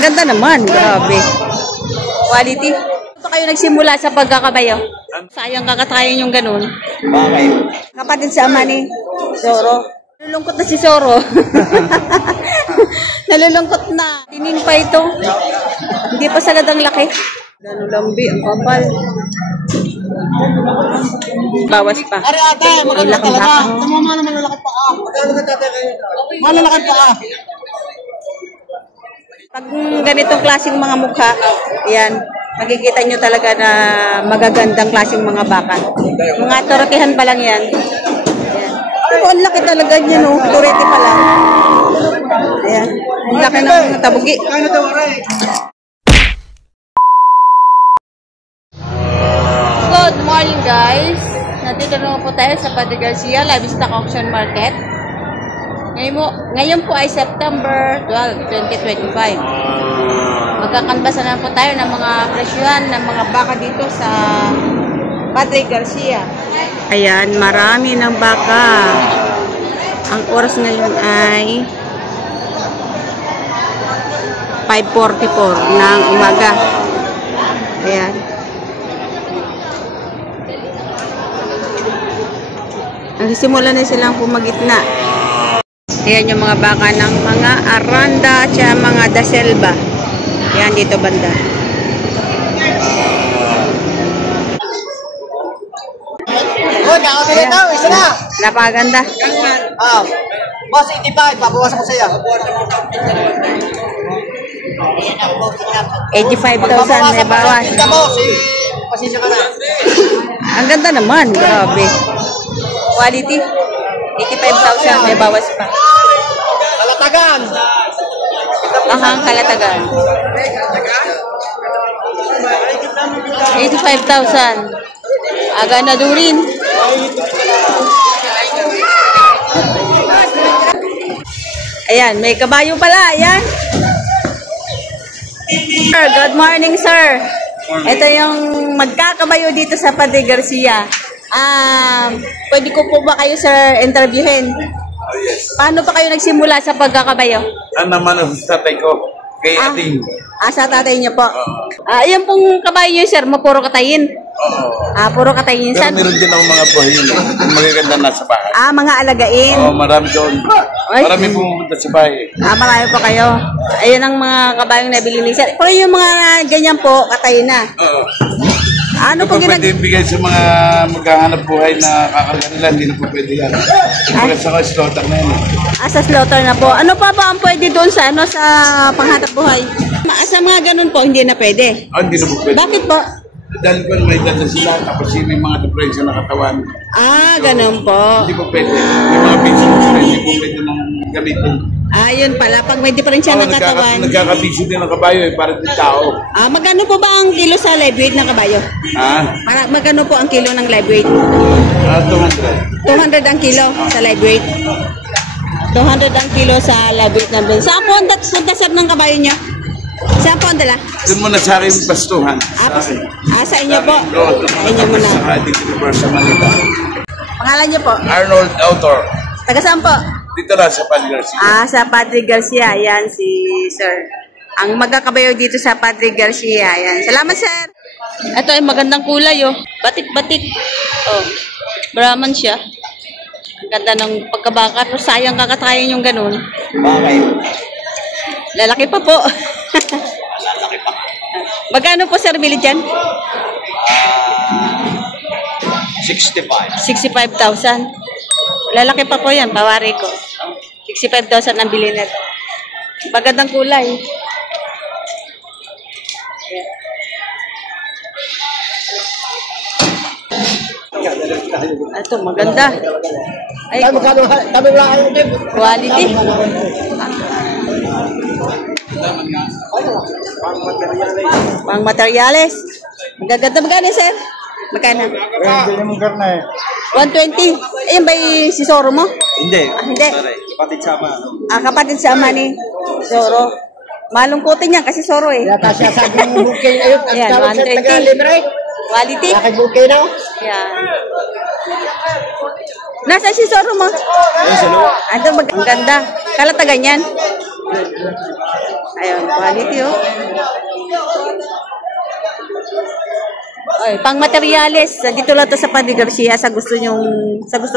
Ang ganda naman. Grabe. Quality. Ito kayo nagsimula sa pagkakabayo. Sayang kakatayin yung ganun. Bakit? Kapatid sa ama ni Zoro. Nalulungkot na si Zoro. Nalulungkot na. Tinin pa ito. Hindi pa sagad ang laki. Lanulambi, ang kapal. Bawas pa. Ari ate, maganda talaga. Tama naman malalaki pa ka. Malalaki pa ka. Pag ganitong klaseng mga mukha, yan, makikita nyo talaga na magagandang klaseng mga baka. Mga torotihan pa lang yan. Ayan. Pero ang laki talaga niya, no? Turete pa lang. Ayan. Ang laki ng tabugi. Good morning, guys. Nandito na po tayo sa Padre Garcia Livestock Auction Market. Ngayon po ay September 12, 2025. Magkakanbasa na po tayo ng mga presyuhan ng mga baka dito sa Padre Garcia. Ayan, marami ng baka. Ang oras ngayon ay 5:44 ng umaga. Ayan. Nagsisimula na silang pumagitna. Ayan yung mga baka ng mga Aranda at mga Da Selva. Ayan dito banda. Isa na. Napakaganda. Boss, 85. Pabawasan ko sa'yo. 85,000 may bawas. Ito boss, pasensya ka na. Ang ganda naman. Grabe. Quality. 85,000 may bawas pa. Kalatagan. Ahang Kalatagan. 85,000. Aga na durin. Ayan, may kabayo pala. Ayan. Sir, good morning, sir. Ito yung magkakabayo dito sa Padre Garcia. Pwede ko po ba kayo, sir, interviewin? Oh, yes. Paano pa kayo nagsimula sa pagkakabayo? Naman ang tatay ko, kay Ading. Sa tatay niyo po. Ayan pong kabayo niyo, sir, puro katayin. Puro katayin. Pero meron din ako mga buhay yun. Magaganda na sa bahay. Mga alagain. Marami doon. Marami pumunta sa bahay. Marami po kayo. Ayun ang mga kabayong nabili ni sir. Pero yung mga ganyan po, katayin na. Ano po pwede bigay sa mga maghahanap buhay na kakarga nila, hindi na po pwede yan. Pagkat sa slaughter na yan. Sa slaughter na po. Ano pa ba ang pwede doon sa sa panghanap buhay? Sa mga ganun po, hindi na pwede. Hindi na po pwede. Bakit po? Dahil po may data sila, tapos may mga depression na katawan. Ganun po. Hindi po pwede. May mga business na hindi po pwede nang gamitin. Yun pala. Pag may diferensya ng katawan. Nagkakabisyo din ng kabayo para din tao. Magkano po ba ang kilo sa live weight ng kabayo? Magkano po ang kilo ng live weight? 200. 200 ang kilo sa live weight. 200 ang kilo sa live weight namin. Saan po ang puntasab ng kabayo niya? Saan po ang dala? Doon muna sa akin pastuhan. Sa inyo po? Sa inyo muna. Sa ating sa Manila. Pangalan niyo po? Arnold Autor. Taga saan po? Dito na sa Padre Garcia. Sa Padre Garcia. Yan si sir. Ang magkakabayo dito sa Padre Garcia. Yan. Salamat, sir. Ito ay magandang kulay, oh. Batik-batik. Brahman siya. Ang ganda ng pagkabaka. Pero sayang kakatayin yung ganun. Bakit? Lalaki pa po. Lalaki pa. Magkano po, sir, bili dyan? 65. 65,000. Lalaki pa po yan, pawari ko. 65,000 ang bili nito. Magandang kulay. Ito, maganda. Ay, quality. Pang materials. Magaganda. Magkano, sir? Magkano? 120. Ayun ba si Zoro mo? Hindi. Hindi. Kapatid sama. Kapatid sa ama ni Zoro. Malungkutin yan kasi Zoro eh. Yata siya sabi ng bukay ayun. Ayan, 120. Quality. Bakit bukay na? Ayan. Nasa si Zoro mo? Ayun, sino? Ang ganda. Kalatagan yan. Ayun, quality oh. Ay, pang materials, dito lang to sa Padre Garcia. Sa gusto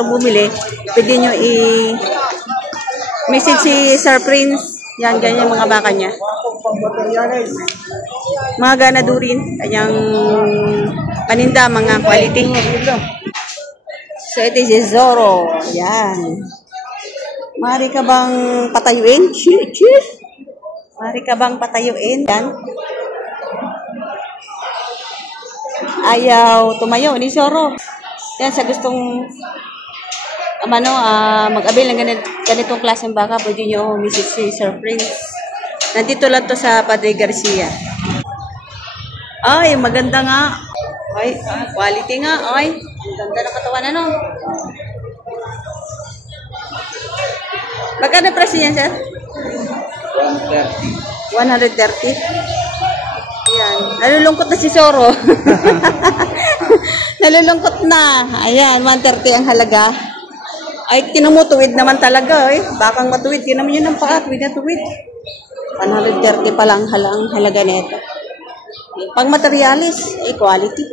bumili, pwede nyo message si Sir Prince. Yan, ganyan mga baka niya. Mga ganadurin, kanyang paninda, mga quality. So, ito si Zoro. Yan. Mari ka bang patayuin? Cheers! Mari ka bang patayuin? Yan. Ayaw tumayo ni Zoro. Yan, sa gustong mag-avail ng ganitong klaseng baka, pwede nyo message si Sir Prince. Nandito lang to sa Padre Garcia. Ay, maganda nga. Ay, quality nga. Ay, ang ganda ng katawan, ano? Magkano presyo niyan, sir? 130. 130? Ayan. Nalulungkot na si Zoro. Nalulungkot na. Ayan, 130 ang halaga. Ay, tinumutuwid naman talaga, eh. Bakang matuwid. Tinan mo yun ang pakatuwid na tuwid. 130 pa lang ang halaga nito. Pang materialis, quality.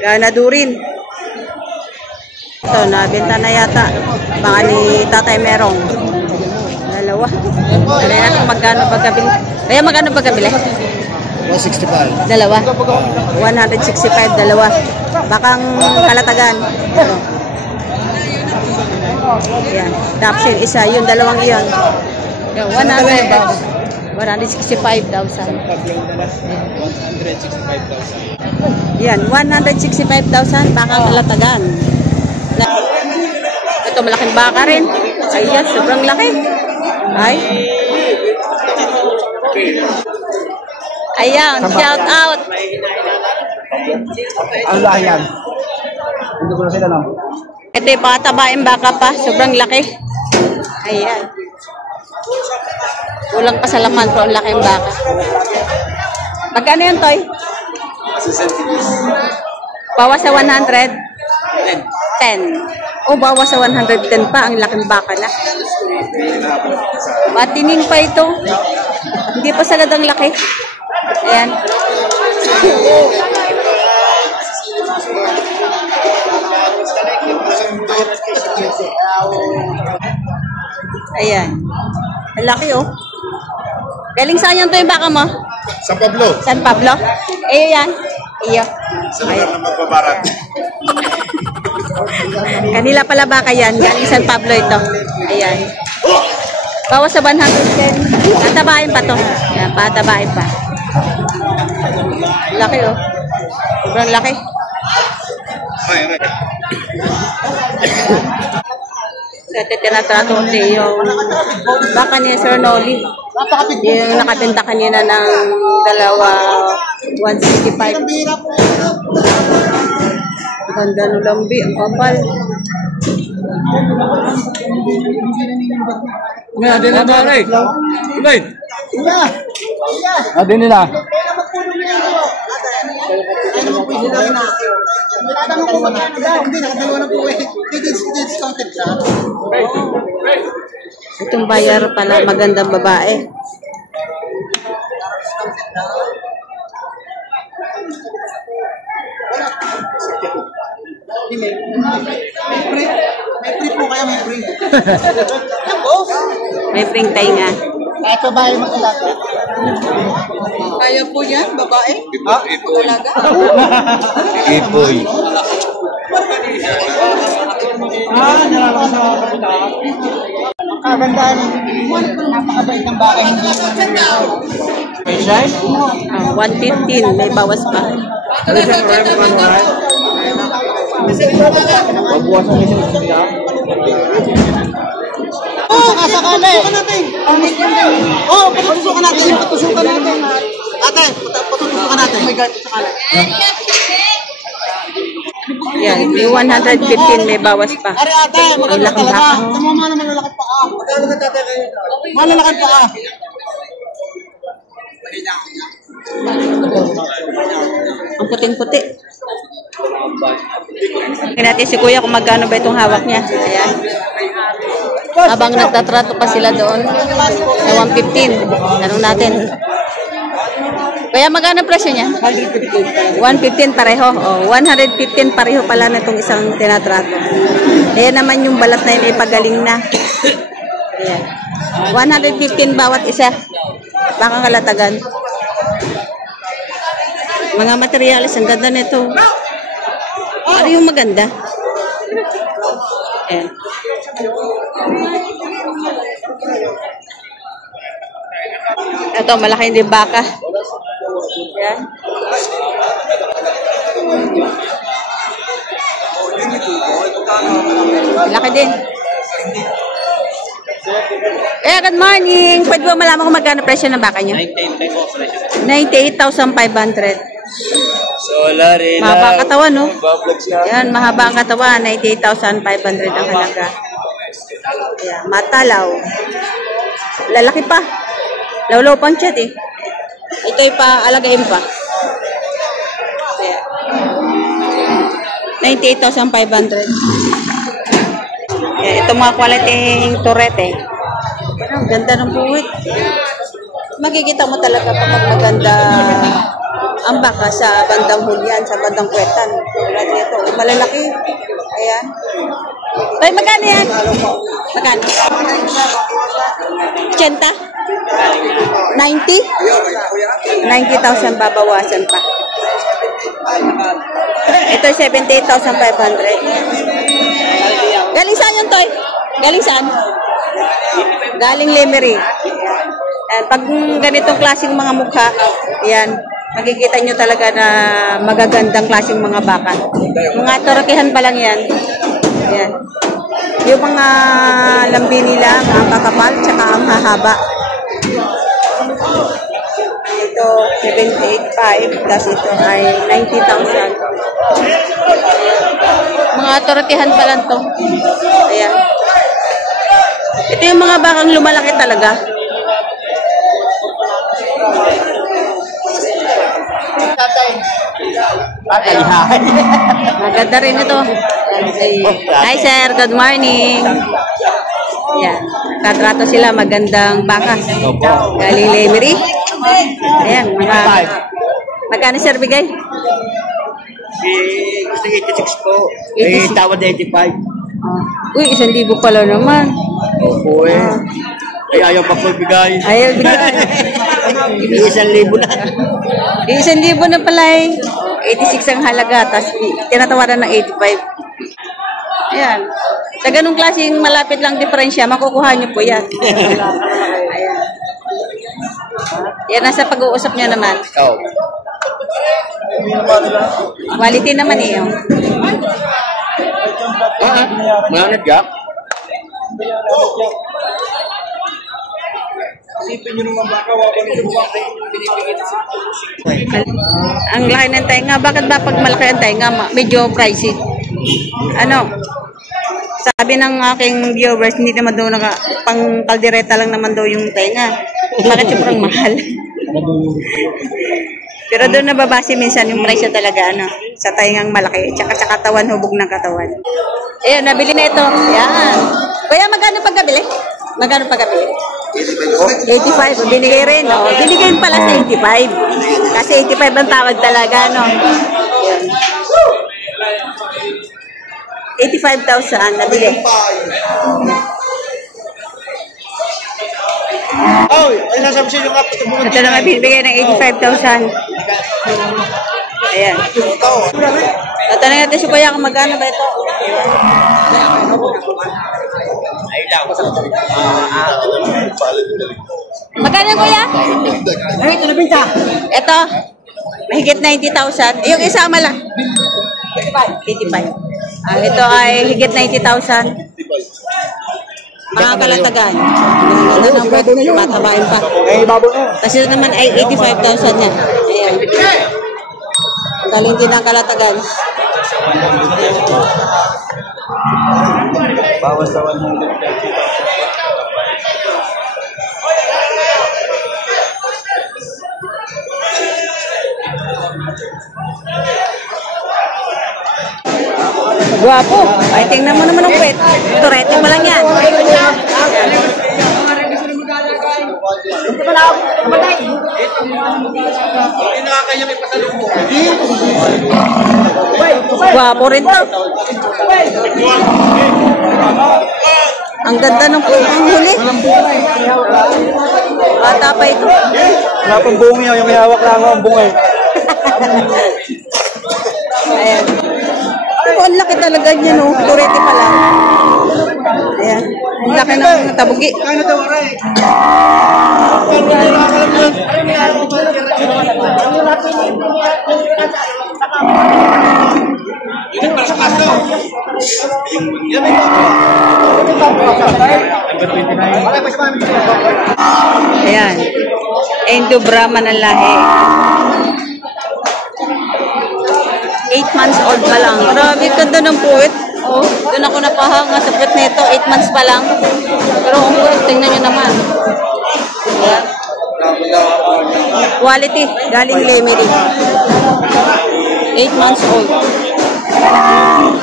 Ganadurin. Ito, nabenta na yata. Baka ni Tatay Merong. Dalawa. Kaya natin magkano pagkabili. Kaya magkano pagkabili? 165. Dalawa. 165, dalawa. Bakang kalatagan. Ano? Yan. Tapos yung isa, yung dalawang iyon. Yung 165,000. Yan, 165,000 bakang kalatagan. Ito, malaking baka rin. Ayan, sobrang laki. Ay. Ayan, shout out. Ang lahi yan. Hindi ko na sila, no? Ito yung patabain baka pa. Sobrang laki. Ayan. Kulang pa sa laman pero ang laking baka. Magkano yun, Toy? Bawas sa 100? 10. O, bawas sa 110 pa. Ang laking baka na. Matining pa ito. Hindi pa sagad ang laki. Ayan. Ayan. Ang laki, oh. Galing saan yan to yung baka mo? San Pablo. San Pablo? Iyo yan. Iyo. Sa lugar ng magbabarat. Kanila pala baka yan. Galing San Pablo ito. Ayan. Bawas sa 110. Tatabain pa to. Ayan, patabain pa. Laki, oh. Sobrang laki. So, ito tinatrato yung baka ni Sir Noli. Yung nakabenta kanina ng dalawa 165. Ganda ng lambi, ang kapal. Adin na ba, Ray? Wait! Adin nila. Itong bayar pala magandang babae. May free po kaya may free. May pring tainga. Kahit babae mag-alaga. Kaya po yan, babae? Alaga? Ipoy. Nalaman sa kapitan. Ang kagandaan, napakabait ng baka. May size? 115, may bawas pa. Pagbuwasan niya sa isang Oo, kasakali. Oo, patusukan natin. Patusukan natin. Ate, patusukan natin. Oh my God, kasakali. Yan, may 115, may bawas pa. Ari ate, maganda laking talaga. baka. Tama naman malalaki pa ka. Magkano ka tatay kayo? Malalaki pa ka. Ang puting-puti. Tingnan natin si Kuya kung magkano ba itong hawak niya. Ayan. Habang nagtatrato pa sila doon sa 115. Tanong natin. Kaya magkano presyo niya? 115 pareho. Oh, 115 pareho pala na itong isang tinatrato. Ayan naman yung balat na yun, ipagaling na. Ayan. 115 bawat isa. Baka kalatagan. Mga materialis, ang ganda nito. Ano yung maganda? Ayan. Ito, malaki din baka. Ayan. Laki din. Good morning. Pwede ba malaman kung magkano presyo ng baka nyo? 98,500. Solar, Mahaba ang katawan, no? Yan, mahaba ang katawan. 98,500 ang halaga. Ayan, matalaw. Lalaki pa. Lawlaw pang chat, eh. Ito'y pa, alagain pa. Ayan. 98,500. Ayan, ito mga quality turete. Ang ganda ng buwit. Makikita mo talaga kapag maganda ang baka sa bandang hulyan, sa bandang kwetan. Tulad nito, malalaki. Ayan. Ay, magkano yan? Magkano? 80? 90? 90,000 babawasan pa. Ito 78,500. Galing saan yun, Toy? Galing saan? Galing Lemery. And pag ganitong klaseng mga mukha, yan, makikita nyo talaga na magagandang klaseng mga baka. Mga torakihan pa lang yan. Yan. Yung mga lambi nila, mga kakapal, tsaka ang hahaba. Ito, 78,500, tapos ito ay 90,000. Mga torakihan pa lang to. Ayan. Ito yung mga bakang lumalaki talaga. Maganda rin ito. Hi sir, good morning. Yan. Tatrato sila, magandang baka. Galing Lemery. Ayan, mga... Magkano sir bigay? Gusto 86 po. Eh, tawad na 85. Uy, 1,000 pala naman. Opo eh. Ay, ayaw pa po bigay. Ayaw bigay. 1,000 na. 1,000 na pala eh. 86 ang halaga, tapos tinatawaran ng 85. Ayan. Sa ganung klaseng malapit lang diferensya, makukuha nyo po yan. Ayan. Yan, nasa pag-uusap nyo naman. Oo. Quality naman eh. Oh. Malanit ka? Ang laki ng tenga. Bakit ba pag malaki ang tenga, medyo pricey? Ano? Sabi ng aking viewers, hindi naman daw pang kaldereta lang naman daw yung tenga. Bakit sobrang mahal? Pero doon nababase minsan yung presyo talaga, ano, sa taingang malaki. Tsaka sa katawan, hubog ng katawan. Ayan, nabili na ito. Ayan. Kuya, magkano pagkabili? Magkano pagkabili? 85. Binigay rin, no? Binigay pala sa 85. Kasi 85 ang tawag talaga, no? Ayan. 85,000 nabili. Oy, ay nasabi siya yung kapit mo. Ito na nga binibigay ng 85,000. Ayan. Tatanungin natin si Kuya kung magkano ba ito. Magkano Kuya? Ito, mahigit 90,000. Yung isa lang. 85. Ito ay higit 90,000. Mga kalatagan. Ganda ng bird, matabain pa. Kasi ito naman ay 85,000 yan. Ayan. Galing din ang kalatagan. Bawas sa 100. Guwapo. Ay, tingnan mo naman ang pet. Turete mo lang yan. Gwapo rin to. Ang ganda ng huli. Bata pa ito. Wala pang bungi, yung may hawak lang ang bungi. Ayan. Oh, ang laki talaga niya, no? Turete pa lang. Ayan. Ang laki ng tabugi. Kaya na tawa rin. Ayan. Indo Brahman ang lahi. 8 months old pa lang. Grabe, ganda ng puwit. Oh, doon ako napahanga sa puwit nito. 8 months pa lang. Pero ang puwit, tingnan nyo naman. Ayan. Quality, galing Lemery. 8 months old. Ayan.